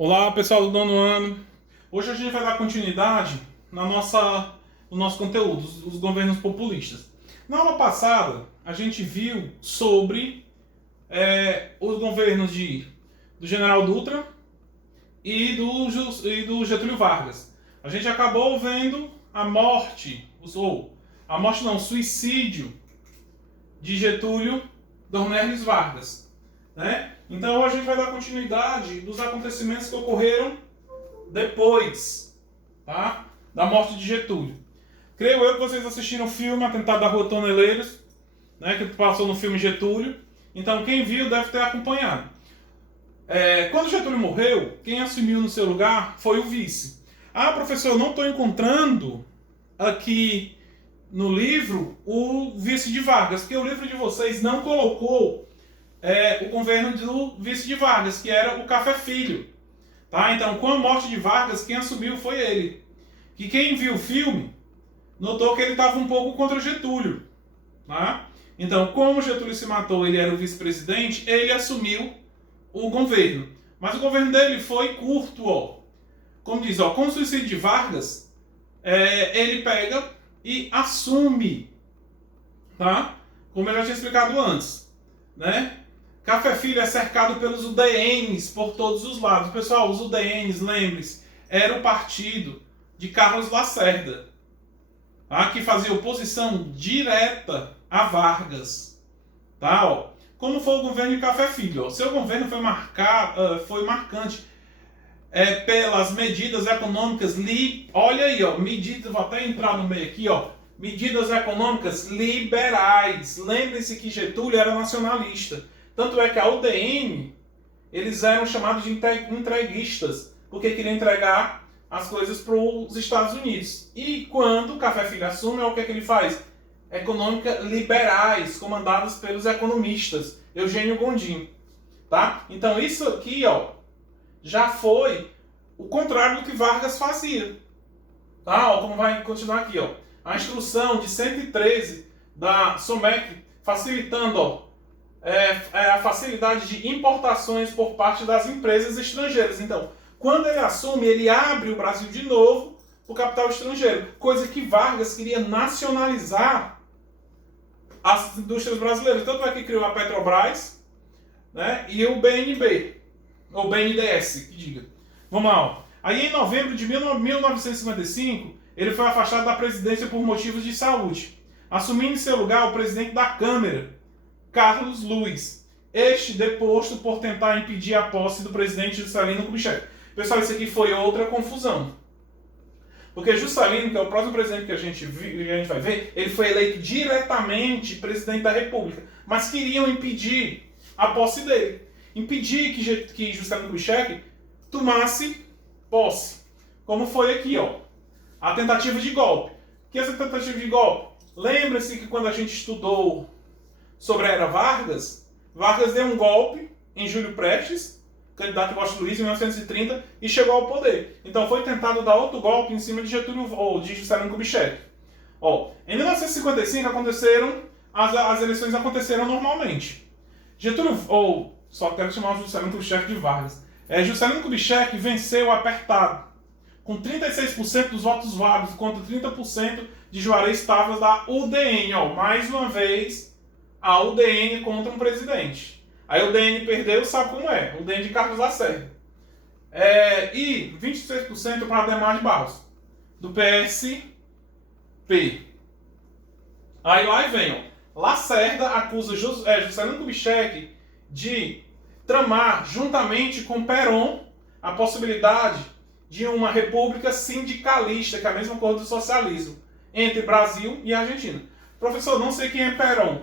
Olá, pessoal do nono ano. Hoje a gente vai dar continuidade no nosso conteúdo, os governos populistas. Na aula passada, a gente viu sobre os governos do General Dutra e do Getúlio Vargas. A gente acabou vendo o suicídio de Getúlio Dornelles Vargas, né? Então a gente vai dar continuidade dos acontecimentos que ocorreram depois, tá? Da morte de Getúlio. Creio eu que vocês assistiram o filme Atentado da Rua Toneleiros, né, que passou no filme Getúlio. Então quem viu deve ter acompanhado. Quando Getúlio morreu, quem assumiu no seu lugar foi o vice. Ah, professor, eu não estou encontrando aqui no livro o vice de Vargas, porque o livro de vocês não colocou o governo do vice de Vargas, que era o Café Filho. Tá? Então, com a morte de Vargas, quem assumiu foi ele. Que quem viu o filme notou que ele estava um pouco contra Getúlio. Tá? Então, como Getúlio se matou, ele era o vice-presidente, ele assumiu o governo. Mas o governo dele foi curto, ó. Como diz, ó, com o suicídio de Vargas, ele pega e assume, tá? Como eu já tinha explicado antes, né? Café Filho é cercado pelos UDNs por todos os lados. Pessoal, os UDNs, lembre-se, era o partido de Carlos Lacerda, tá? Que fazia oposição direta a Vargas. Tá? Ó. Como foi o governo de Café Filho? Ó. Seu governo foi marcante pelas medidas econômicas, olha aí, ó, medidas, vou até entrar no meio aqui, ó, medidas econômicas liberais. Lembre-se que Getúlio era nacionalista. Tanto é que a UDN, eles eram chamados de entreguistas, porque queriam entregar as coisas para os Estados Unidos. E quando o Café Filho assume, o que ele faz? Econômica liberais, comandadas pelos economistas, Eugênio Gondim. Tá? Então isso aqui, ó, já foi o contrário do que Vargas fazia. Tá? Ó, como vai continuar aqui, ó. A instrução de 113 da SOMEC, facilitando, ó, a facilidade de importações por parte das empresas estrangeiras. Então, quando ele assume, ele abre o Brasil de novo para o capital estrangeiro, coisa que Vargas queria nacionalizar as indústrias brasileiras. Tanto é que criou a Petrobras, né, e o BNB, ou BNDES, que diga. Vamos lá. Ó. Aí, em novembro de 1955, ele foi afastado da presidência por motivos de saúde, assumindo em seu lugar o presidente da Câmara, Carlos Luiz, este deposto por tentar impedir a posse do presidente Juscelino Kubitschek. Pessoal, isso aqui foi outra confusão. Porque Juscelino, que é o próximo presidente que a gente vai ver, ele foi eleito diretamente presidente da República, mas queriam impedir a posse dele. Impedir que Juscelino Kubitschek tomasse posse. Como foi aqui, ó. A tentativa de golpe. O que é essa tentativa de golpe? Lembra-se que quando a gente estudou sobre a era Vargas, Vargas deu um golpe em Júlio Prestes, candidato de Washington Luiz, em 1930, e chegou ao poder. Então foi tentado dar outro golpe em cima de de Juscelino Kubitschek. Ó, em 1955 as eleições aconteceram normalmente. Só quero chamar o Juscelino Kubitschek de Vargas. Juscelino Kubitschek venceu apertado, com 36% dos votos válidos contra 30% de Juarez Tavares da UDN. Ó, mais uma vez, a UDN contra um presidente. Aí a UDN perdeu, sabe como é? O UDN de Carlos Lacerda. E 26% para Adhemar de Barros, do PSP. Aí lá vem, ó. Lacerda acusa Juscelino Kubitschek de tramar, juntamente com Perón, a possibilidade de uma república sindicalista, que é a mesma coisa do socialismo, entre Brasil e Argentina. Professor, não sei quem é Perón.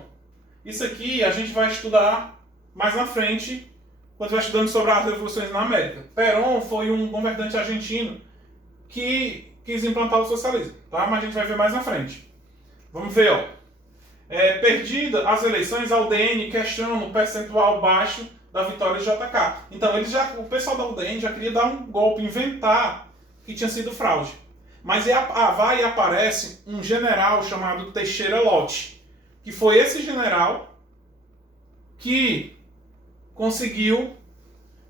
Isso aqui a gente vai estudar mais na frente, quando vai estudando sobre as revoluções na América. Perón foi um governante argentino que quis implantar o socialismo, tá? Mas a gente vai ver mais na frente. Vamos ver, ó. Perdida as eleições, a UDN questiona o percentual baixo da vitória de JK. Então o pessoal da UDN já queria dar um golpe, inventar que tinha sido fraude. Mas vai e aparece um general chamado Teixeira Lott, que foi esse general que conseguiu,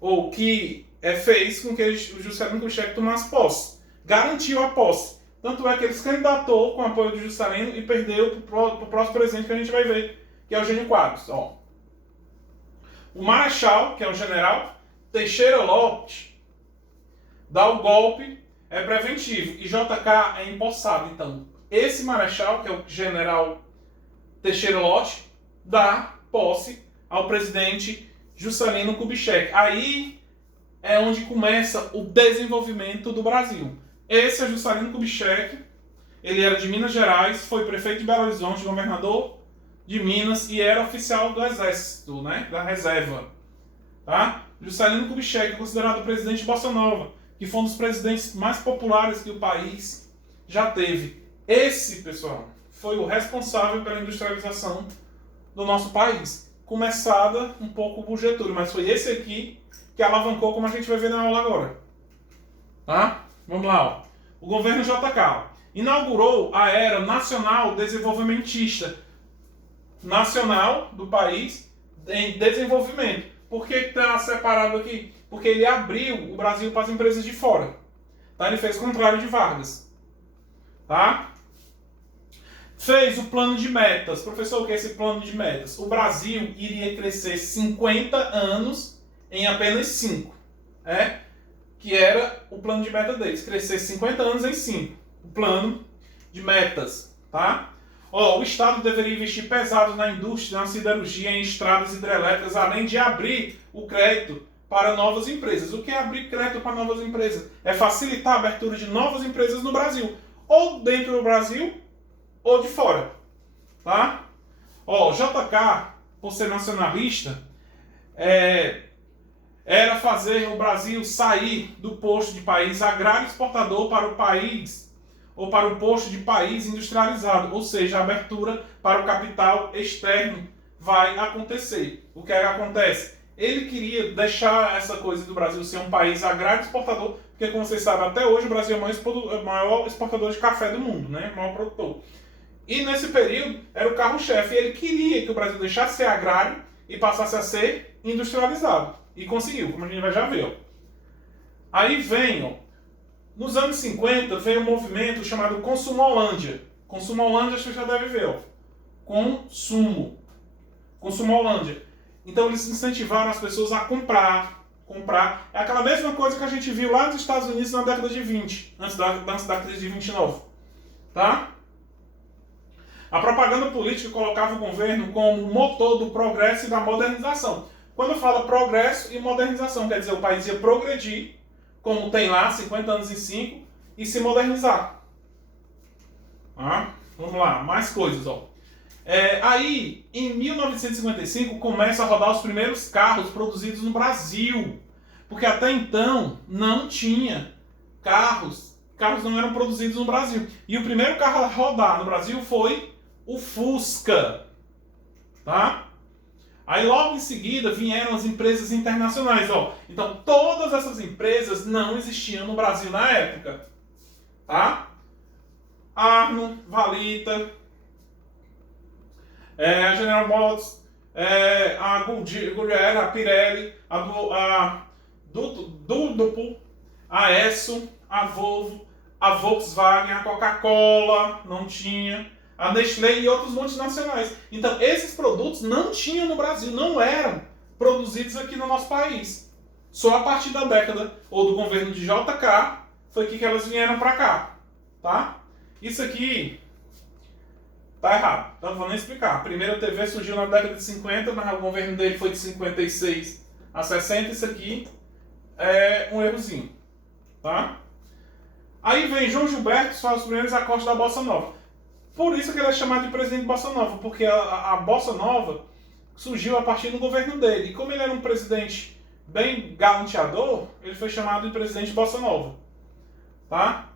ou que fez com que o Juscelino Kubitschek tomasse posse. Garantiu a posse. Tanto é que ele se candidatou com o apoio do Juscelino e perdeu para o próximo presidente que a gente vai ver, que é o Eugênio Quadros. Ó. O Marechal, que é o general Teixeira Lopes, dá o golpe, é preventivo, e JK é empossado. Então, esse Marechal, que é o general Teixeira Lopes, dá posse ao presidente Juscelino Kubitschek. Aí é onde começa o desenvolvimento do Brasil. Esse é Juscelino Kubitschek, ele era de Minas Gerais, foi prefeito de Belo Horizonte, governador de Minas e era oficial do Exército, né, da reserva. Tá? Juscelino Kubitschek é considerado o presidente de Bossa Nova, que foi um dos presidentes mais populares que o país já teve. Esse, pessoal, foi o responsável pela industrialização do nosso país. Começada um pouco por Getúlio, mas foi esse aqui que alavancou, como a gente vai ver na aula agora. Tá? Vamos lá. Ó. O governo JK inaugurou a era nacional desenvolvimentista. Nacional do país em desenvolvimento. Por que está separado aqui? Porque ele abriu o Brasil para as empresas de fora. Tá? Ele fez o contrário de Vargas. Tá? Fez o plano de metas. Professor, o que é esse plano de metas? O Brasil iria crescer 50 anos em apenas 5. Que era o plano de meta deles. Crescer 50 anos em 5. O plano de metas. Tá? O Estado deveria investir pesado na indústria, na siderurgia, em estradas hidrelétricas, além de abrir o crédito para novas empresas. O que é abrir crédito para novas empresas? É facilitar a abertura de novas empresas no Brasil. Ou dentro do Brasil, ou de fora. Tá? JK, por ser nacionalista, era fazer o Brasil sair do posto de país agrário exportador para o país, ou para o posto de país industrializado, ou seja, a abertura para o capital externo vai acontecer. O que é que acontece? Ele queria deixar essa coisa do Brasil ser um país agrário exportador, porque, como vocês sabem, até hoje o Brasil é o maior exportador de café do mundo, né? O maior produtor. E nesse período era o carro-chefe. E ele queria que o Brasil deixasse de ser agrário e passasse a ser industrializado. E conseguiu, como a gente vai já ver. Ó. Aí vem, nos anos 50, veio um movimento chamado Consumolândia. Consumolândia, acho que você já deve ver. Ó. Consumolândia. Então eles incentivaram as pessoas a comprar. É aquela mesma coisa que a gente viu lá nos Estados Unidos na década de 20, antes da crise de 29. Tá? A propaganda política colocava o governo como motor do progresso e da modernização. Quando fala progresso e modernização, quer dizer, o país ia progredir, como tem lá, 50 anos em 5, e se modernizar. Ah, vamos lá, mais coisas. Ó. Aí, em 1955, começa a rodar os primeiros carros produzidos no Brasil. Porque até então não tinha carros. Carros não eram produzidos no Brasil. E o primeiro carro a rodar no Brasil foi o Fusca. Tá? Aí logo em seguida vieram as empresas internacionais. Ó. Então todas essas empresas não existiam no Brasil na época. Tá? Arno, Valita, a General Motors, a Goodyear, a Pirelli, a Dunlop, a Esso, a Volvo, a Volkswagen, a Coca-Cola, não tinha, a Nestlé e outros multinacionais. Então, esses produtos não tinham no Brasil, não eram produzidos aqui no nosso país. Só a partir da década, ou do governo de JK, foi que elas vieram para cá. Tá? Isso aqui tá errado, então não vou nem explicar. A primeira TV surgiu na década de 50, mas o governo dele foi de 56 a 60, isso aqui é um errozinho. Tá? Aí vem João Gilberto, faz os primeiros acordes da Bossa Nova. Por isso que ele é chamado de presidente Bossa Nova, porque a Bossa Nova surgiu a partir do governo dele. E como ele era um presidente bem galanteador, ele foi chamado de presidente Bossa Nova. Tá?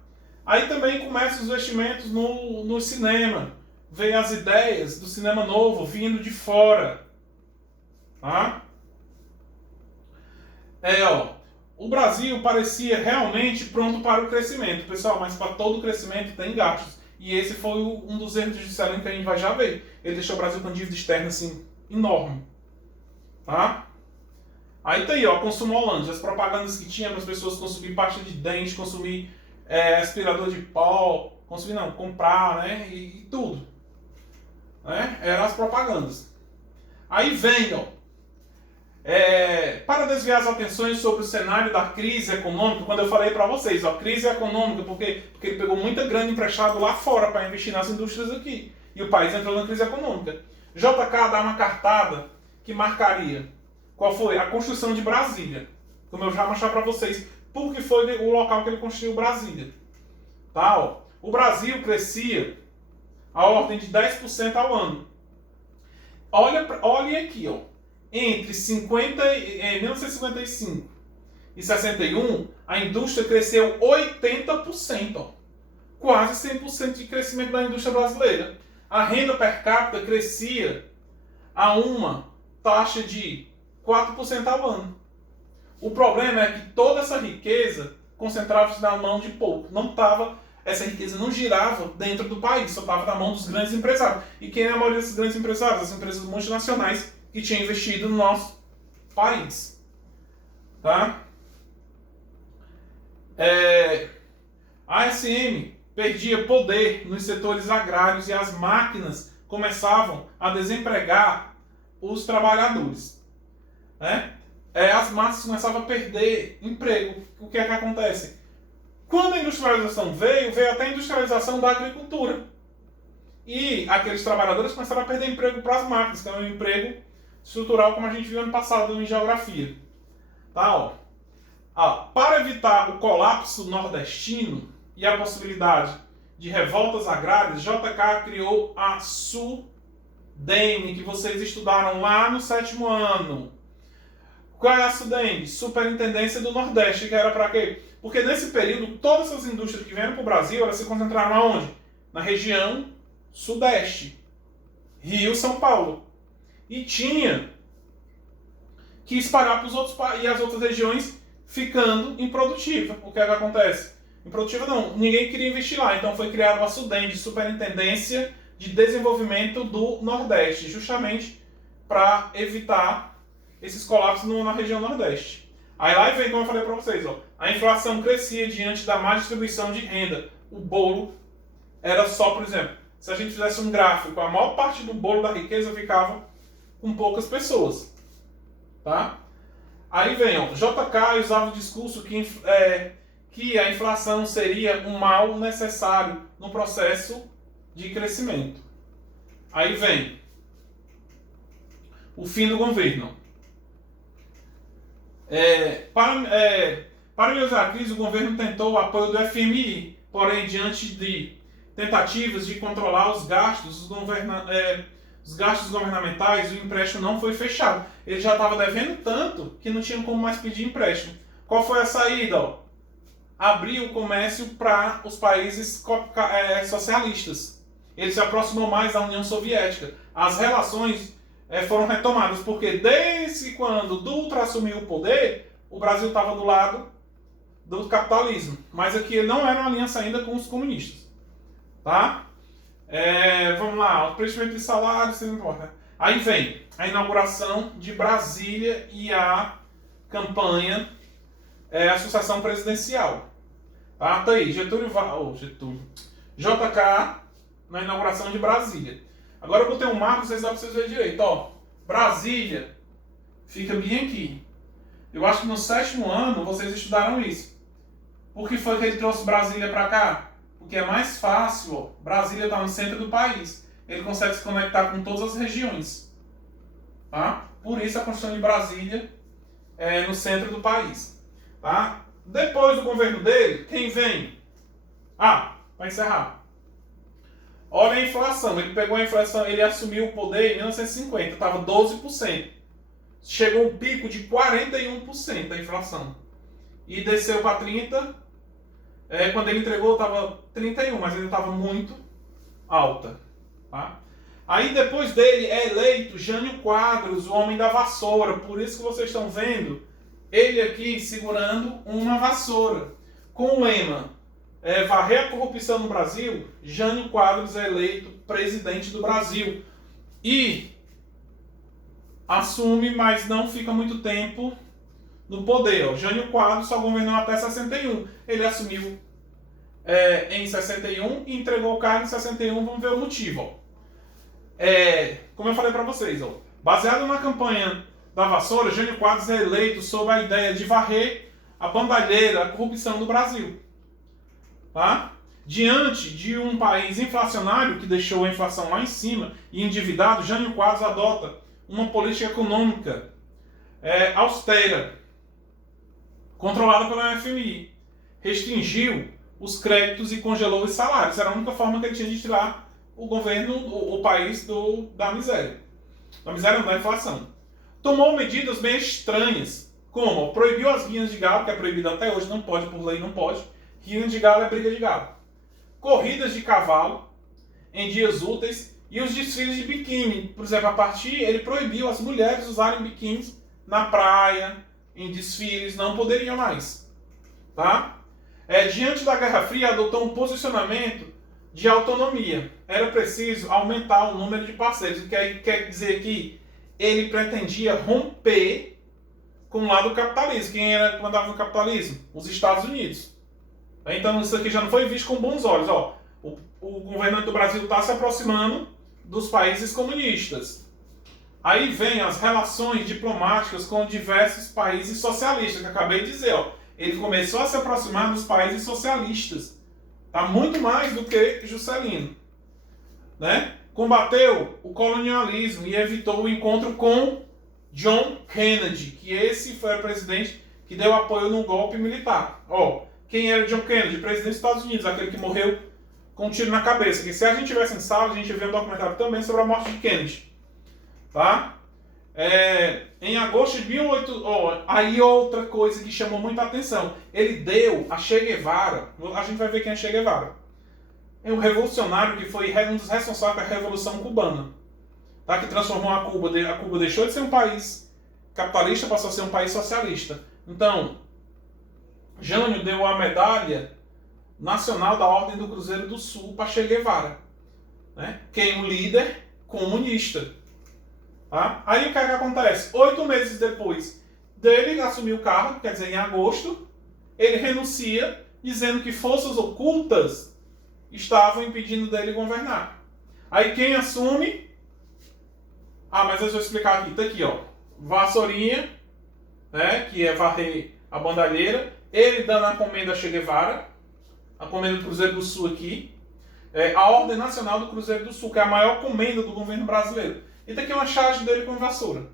Aí também começam os investimentos no cinema. Vem as ideias do cinema novo vindo de fora. Tá? O Brasil parecia realmente pronto para o crescimento, pessoal, mas para todo crescimento tem gastos. E esse foi um dos erros de Juscelino que a gente vai já ver. Ele deixou o Brasil com dívida externa assim, enorme. Tá? Aí tá aí, ó, consumo Holândia, as propagandas que tinha para as pessoas consumir pasta de dente, consumir aspirador de pó, consumir não, comprar, né, e tudo. Né? Eram as propagandas. Aí vem, ó, para desviar as atenções sobre o cenário da crise econômica, quando eu falei para vocês, ó, crise econômica, porque ele pegou muita grana emprestada lá fora para investir nas indústrias aqui. E o país entrou na crise econômica. JK dá uma cartada que marcaria qual foi a construção de Brasília. Como eu já vou mostrar para vocês, porque foi o local que ele construiu Brasília. Tá, ó. O Brasil crescia a ordem de 10% ao ano. Olha aqui, ó. Entre 1955 e 61, a indústria cresceu 80%. Ó. Quase 100% de crescimento da indústria brasileira. A renda per capita crescia a uma taxa de 4% ao ano. O problema é que toda essa riqueza concentrava-se na mão de pouco. Essa riqueza não girava dentro do país, só estava na mão dos grandes empresários. E quem é a maioria desses grandes empresários? As empresas multinacionais que tinham investido no nosso país. Tá? A ASM perdia poder nos setores agrários e as máquinas começavam a desempregar os trabalhadores. Né? As massas começavam a perder emprego. O que é que acontece? Quando a industrialização veio até a industrialização da agricultura. E aqueles trabalhadores começaram a perder emprego para as máquinas, que é um emprego estrutural, como a gente viu ano passado em geografia. Tá, ó. Para evitar o colapso nordestino e a possibilidade de revoltas agrárias, JK criou a SUDENE, que vocês estudaram lá no 7º ano. Qual é a SUDENE? Superintendência do Nordeste, que era para quê? Porque nesse período, todas essas indústrias que vieram para o Brasil, elas se concentraram aonde? Na região sudeste. Rio, São Paulo. E tinha que espalhar para os outros e as outras regiões ficando improdutiva. O que é que acontece? Improdutiva não, ninguém queria investir lá. Então foi criada a SUDENE, Superintendência de Desenvolvimento do Nordeste, justamente para evitar esses colapsos na região Nordeste. Aí lá vem, como eu falei para vocês, ó, a inflação crescia diante da má distribuição de renda. O bolo era só, por exemplo, se a gente fizesse um gráfico, a maior parte do bolo da riqueza ficava com poucas pessoas. Tá? Aí vem, ó, JK usava o discurso que a inflação seria um mal necessário no processo de crescimento. Aí vem o fim do governo. Para minimizar a crise, o governo tentou o apoio do FMI, porém, diante de tentativas de controlar os gastos, os gastos governamentais, o empréstimo não foi fechado. Ele já estava devendo tanto que não tinha como mais pedir empréstimo. Qual foi a saída? Ó? Abrir o comércio para os países socialistas. Ele se aproximou mais da União Soviética. As relações foram retomadas, porque desde quando Dutra assumiu o poder, o Brasil estava do lado do capitalismo. Mas aqui não era uma aliança ainda com os comunistas. Tá? Vamos lá, o preenchimento de salário, isso não importa. Aí vem a inauguração de Brasília e a campanha, a sucessão presidencial. Tá aí, JK na inauguração de Brasília. Agora eu botei um marco, vocês dá para vocês verem direito. Ó, Brasília fica bem aqui. Eu acho que no 7º ano vocês estudaram isso. Por que foi que ele trouxe Brasília para cá? Porque é mais fácil, ó. Brasília está no centro do país. Ele consegue se conectar com todas as regiões. Tá? Por isso a construção de Brasília é no centro do país. Tá? Depois do governo dele, quem vem? Para encerrar. Olha a inflação. Ele pegou a inflação, ele assumiu o poder em 1950, estava 12%. Chegou um pico de 41% da inflação. E desceu para 30%. Quando ele entregou, estava 31%, mas ainda estava muito alta. Tá? Aí depois dele é eleito Jânio Quadros, o homem da vassoura. Por isso que vocês estão vendo ele aqui segurando uma vassoura. Com o lema varrer a corrupção no Brasil, Jânio Quadros é eleito presidente do Brasil. E assume, mas não fica muito tempo no poder. Ó. Jânio Quadros só governou até 61. Ele assumiu em 61 e entregou o cargo em 61. Vamos ver o motivo. Ó. Como eu falei para vocês, ó, baseado na campanha da vassoura, Jânio Quadros é eleito sob a ideia de varrer a bandalheira, a corrupção do Brasil. Tá? Diante de um país inflacionário que deixou a inflação lá em cima e endividado, Jânio Quadros adota uma política econômica austera, controlada pela FMI. Restringiu os créditos e congelou os salários. Era a única forma que ele tinha de tirar o governo, o país da miséria. Da miséria não, da inflação. Tomou medidas bem estranhas, como proibiu as guias de gado, que é proibido até hoje, não pode, por lei não pode. Guia de gado é briga de gado. Corridas de cavalo em dias úteis e os desfiles de biquíni. Por exemplo, ele proibiu as mulheres usarem biquínis na praia, em desfiles, não poderiam mais. Tá? Diante da Guerra Fria, adotou um posicionamento de autonomia. Era preciso aumentar o número de parceiros. O que quer dizer que ele pretendia romper com o lado do capitalismo. Quem era que mandava no capitalismo? Os Estados Unidos. Então isso aqui já não foi visto com bons olhos. Ó, o governo do Brasil está se aproximando dos países comunistas. Aí vem as relações diplomáticas com diversos países socialistas, que eu acabei de dizer. Ó, ele começou a se aproximar dos países socialistas. Tá muito mais do que Juscelino. Né? Combateu o colonialismo e evitou o encontro com John Kennedy, que esse foi o presidente que deu apoio no golpe militar. Ó, quem era John Kennedy? Presidente dos Estados Unidos, aquele que morreu com um tiro na cabeça. Que se a gente tivesse em sala, a gente vê um documentário também sobre a morte de Kennedy. Tá? Em agosto de 18... aí outra coisa que chamou muita atenção. Ele deu a Che Guevara, a gente vai ver quem é Che Guevara. É um revolucionário que foi um dos responsáveis pela Revolução Cubana. Tá? Que transformou a Cuba. A Cuba deixou de ser um país capitalista, passou a ser um país socialista. Então, Jânio deu a medalha nacional da Ordem do Cruzeiro do Sul para Che Guevara. Né? Que é um líder comunista. Tá? Aí o que é que acontece? 8 meses depois dele assumir o cargo, quer dizer, em agosto, ele renuncia, dizendo que forças ocultas estavam impedindo dele governar. Aí quem assume... mas eu vou explicar aqui. Tá aqui, ó. Vassourinha, né, que é varrer a bandalheira. Ele dando a comenda a Che Guevara, a comenda do Cruzeiro do Sul aqui. A Ordem Nacional do Cruzeiro do Sul, que é a maior comenda do governo brasileiro. E tá aqui uma charge dele com vassoura.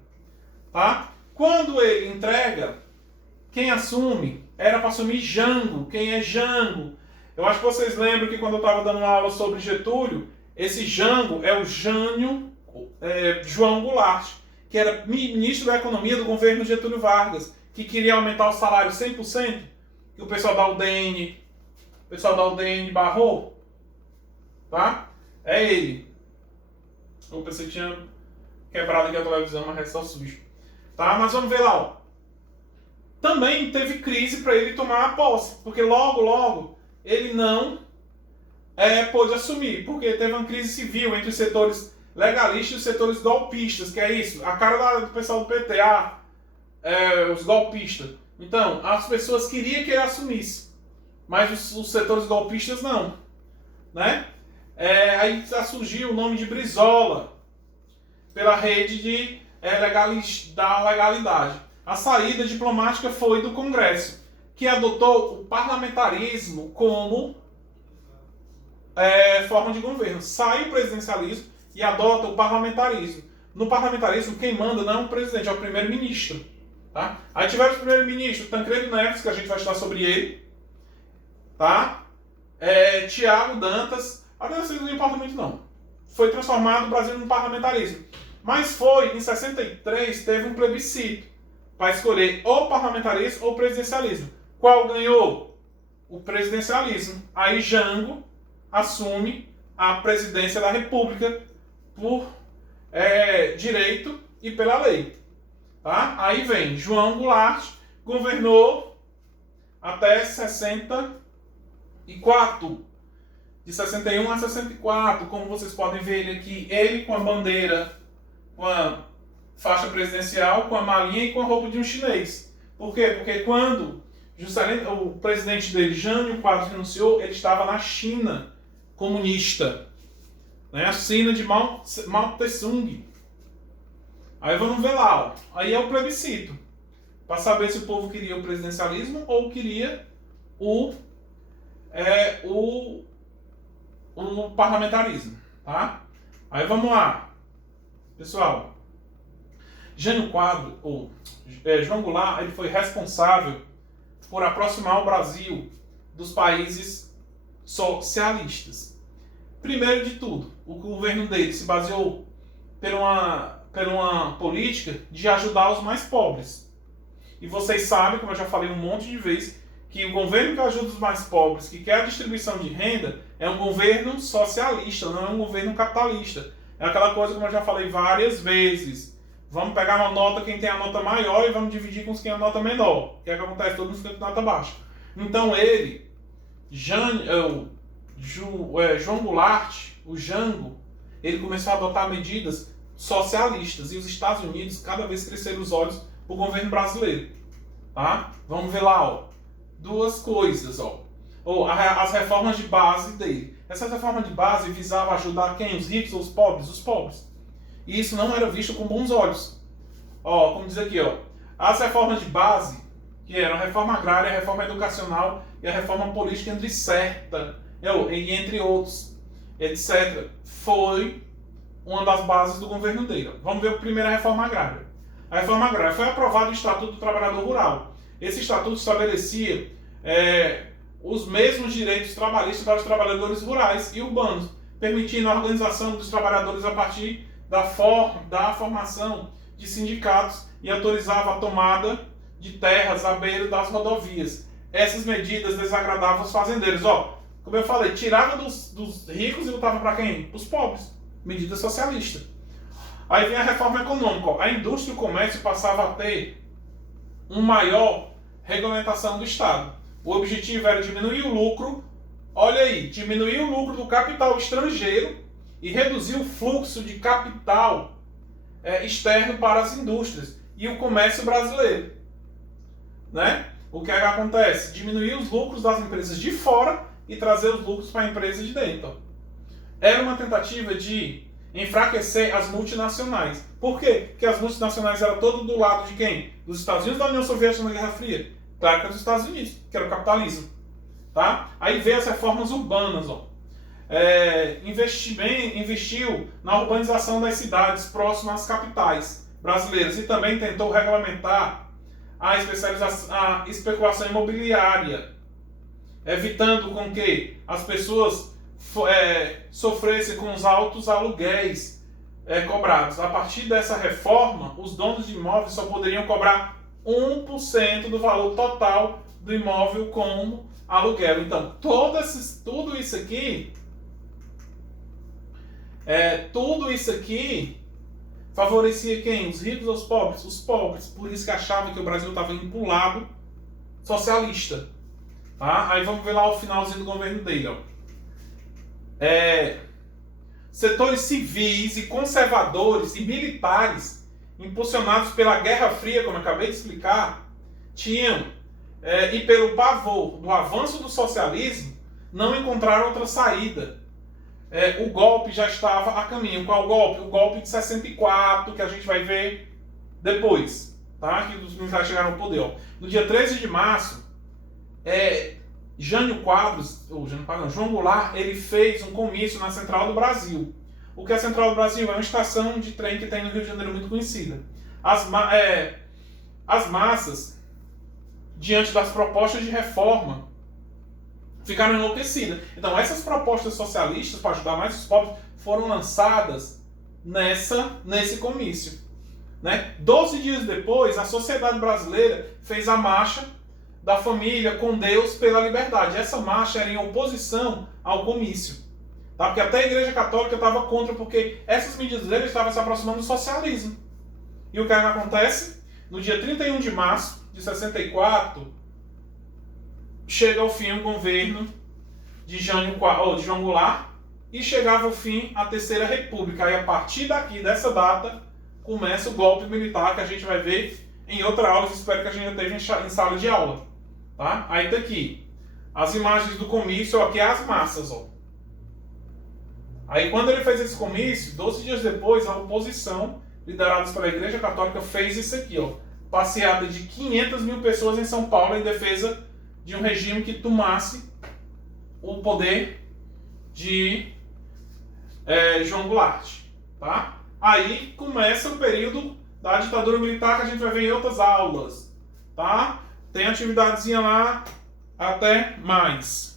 Tá? Quando ele entrega, quem assume era para assumir Jango. Quem é Jango? Eu acho que vocês lembram que quando eu estava dando uma aula sobre Getúlio, esse Jango é o Jânio João Goulart, que era ministro da Economia do governo Getúlio Vargas, que queria aumentar o salário 100%, que o pessoal da UDN, barrou. Tá? É ele. Eu pensei que tinha quebrado aqui a televisão, mas resta sujo. Tá? Mas vamos ver lá. Ó. Também teve crise para ele tomar a posse, porque logo ele não pôde assumir, porque teve uma crise civil entre os setores legalistas e os setores golpistas, que é isso, a cara do pessoal do PT, os golpistas. Então, as pessoas queriam que ele assumisse, mas os setores golpistas não. Né? Aí surgiu o nome de Brizola, pela rede da legalidade. A saída diplomática foi do Congresso, que adotou o parlamentarismo como forma de governo. Sai o presidencialismo e adota o parlamentarismo. No parlamentarismo, quem manda não é o presidente, é o primeiro-ministro. Tá? Aí tivemos o primeiro-ministro Tancredo Neves, que a gente vai estudar sobre ele. Tá? Tiago Dantas. A Dantas não importa muito, não. Foi transformado o Brasil num parlamentarismo. Mas em 63, teve um plebiscito para escolher ou parlamentarismo ou presidencialismo. Qual ganhou? O presidencialismo. Aí Jango assume a presidência da República por direito e pela lei. Tá? Aí vem João Goulart, governou até 64. De 61 a 64, como vocês podem ver aqui, ele com a bandeira, com a faixa presidencial, com a malinha e com a roupa de um chinês. Por quê? Porque quando Juscelino, o presidente dele, Jânio Quadros, renunciou, ele estava na China comunista, né? A China de Mao Tse-tung. Aí vamos ver lá, ó. Aí é o plebiscito, para saber se o povo queria o presidencialismo ou queria o parlamentarismo, tá? Aí vamos lá, pessoal. Jânio Quadros, ou João Goulart, ele foi responsável por aproximar o Brasil dos países socialistas. Primeiro de tudo, o governo dele se baseou por uma política de ajudar os mais pobres. E vocês sabem, como eu já falei um monte de vezes, que o governo que ajuda os mais pobres, que quer a distribuição de renda, é um governo socialista, não é um governo capitalista. É aquela coisa como eu já falei várias vezes. Vamos pegar uma nota, quem tem a nota maior, e vamos dividir com os que tem a nota menor. Que é o que acontece, todo mundo fica com nota baixa. Então ele, João Goulart, o Jango, ele começou a adotar medidas socialistas. E os Estados Unidos cada vez cresceram os olhos para o governo brasileiro. Tá? Vamos ver lá, ó. Duas coisas, ó. As reformas de base dele. Essas reformas de base visavam ajudar quem? Os ricos ou os pobres? Os pobres. E isso não era visto com bons olhos. Ó, como diz aqui, ó. As reformas de base, que eram a reforma agrária, a reforma educacional e a reforma política e entre outros, etc., foi uma das bases do governo dele. Vamos ver a primeira reforma agrária. A reforma agrária foi aprovado o Estatuto do Trabalhador Rural. Esse estatuto estabelecia os mesmos direitos trabalhistas para os trabalhadores rurais e urbanos, permitindo a organização dos trabalhadores a partir da formação de sindicatos e autorizava a tomada de terras à beira das rodovias. Essas medidas desagradavam os fazendeiros. Ó, como eu falei, tirava dos ricos e botava para quem? Para os pobres. Medida socialista. Aí vem a reforma econômica. Ó. A indústria e o comércio passavam a ter uma maior regulamentação do Estado. O objetivo era diminuir o lucro, olha aí, diminuir o lucro do capital estrangeiro e reduzir o fluxo de capital externo para as indústrias e o comércio brasileiro. Né? O que acontece? Diminuir os lucros das empresas de fora e trazer os lucros para a empresa de dentro. Era uma tentativa de enfraquecer as multinacionais. Por quê? Porque as multinacionais eram todas do lado de quem? Dos Estados Unidos da União Soviética na Guerra Fria. Claro que era dos Estados Unidos, que era o capitalismo. Tá? Aí veio as reformas urbanas. Ó. Investiu na urbanização das cidades próximas às capitais brasileiras e também tentou regulamentar a especulação imobiliária, evitando com que as pessoas sofressem com os altos aluguéis cobrados. A partir dessa reforma, os donos de imóveis só poderiam cobrar 1% do valor total do imóvel como aluguel. Então, tudo isso aqui favorecia quem? Os ricos ou os pobres? Os pobres. Por isso que achavam que o Brasil estava indo para o lado socialista. Tá? Aí vamos ver lá o finalzinho do governo dele. Ó. Setores civis e conservadores e militares, impulsionados pela Guerra Fria, como eu acabei de explicar, e pelo pavor do avanço do socialismo, não encontraram outra saída. O golpe já estava a caminho. Qual golpe? O golpe de 64, que a gente vai ver depois, tá? Que os militares chegaram ao poder. Ó. No dia 13 de março, João Goulart, ele fez um comício na Central do Brasil. O que é a Central do Brasil? É uma estação de trem que tem no Rio de Janeiro muito conhecida. As massas, diante das propostas de reforma, ficaram enlouquecidas. Então, essas propostas socialistas para ajudar mais os pobres foram lançadas nesse comício. Né? 12 dias depois, a sociedade brasileira fez a marcha da família com Deus pela liberdade. Essa marcha era em oposição ao comício. Tá? Porque até a Igreja Católica estava contra, porque essas medidas dele estavam se aproximando do socialismo. E o que acontece? No dia 31 de março de 64, chega ao fim o governo de João Goulart e chegava ao fim a Terceira República. Aí a partir daqui, dessa data, começa o golpe militar que a gente vai ver em outra aula, eu espero que a gente já teve em sala de aula. Tá? Aí tá aqui. As imagens do comício, ó, aqui é as massas, ó. Aí quando ele fez esse comício, 12 dias depois, a oposição, liderada pela Igreja Católica, fez isso aqui, ó. Passeada de 500 mil pessoas em São Paulo em defesa de um regime que tomasse o poder de João Goulart. Tá? Aí começa o período da ditadura militar, que a gente vai ver em outras aulas. Tá? Tem atividadezinha lá, até mais.